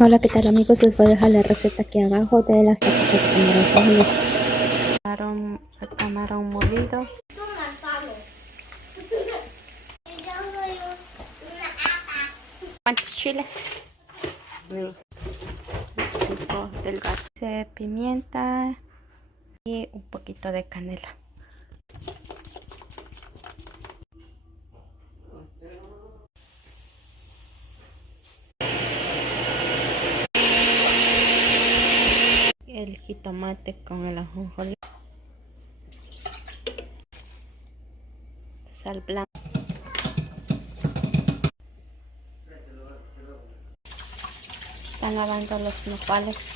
Hola, ¿qué tal amigos? Les voy a dejar la receta aquí abajo de las tapitas camarón, camarón molido. ¿Cuántos chiles? Delgado. Pimienta y un poquito de canela. El jitomate con el ajonjolí. Sal blanca. Están lavando los nopales.